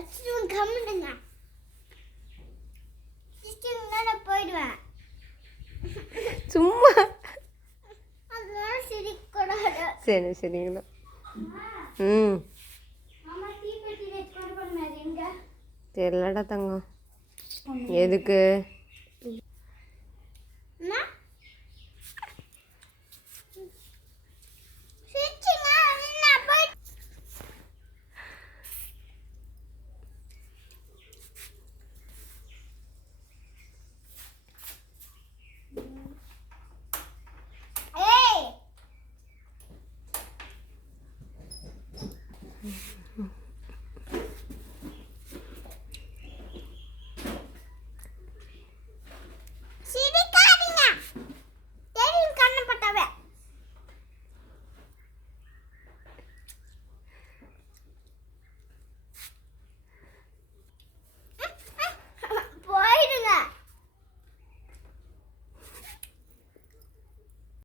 அச்சுவன் கம்முடுங்க. Sister நான் போய்டுவேன். சும்மா அதனால சிரிக்கக்கூடாது. சரி சரிங்களா. மாமா தீப்பெட்டி ரெக்கார்ட் பண்ணாரு எங்க? தெரியலடா தங்கம். எதுக்கு? அம்மா சிரிச்சிங்க நான் போய் ஏய்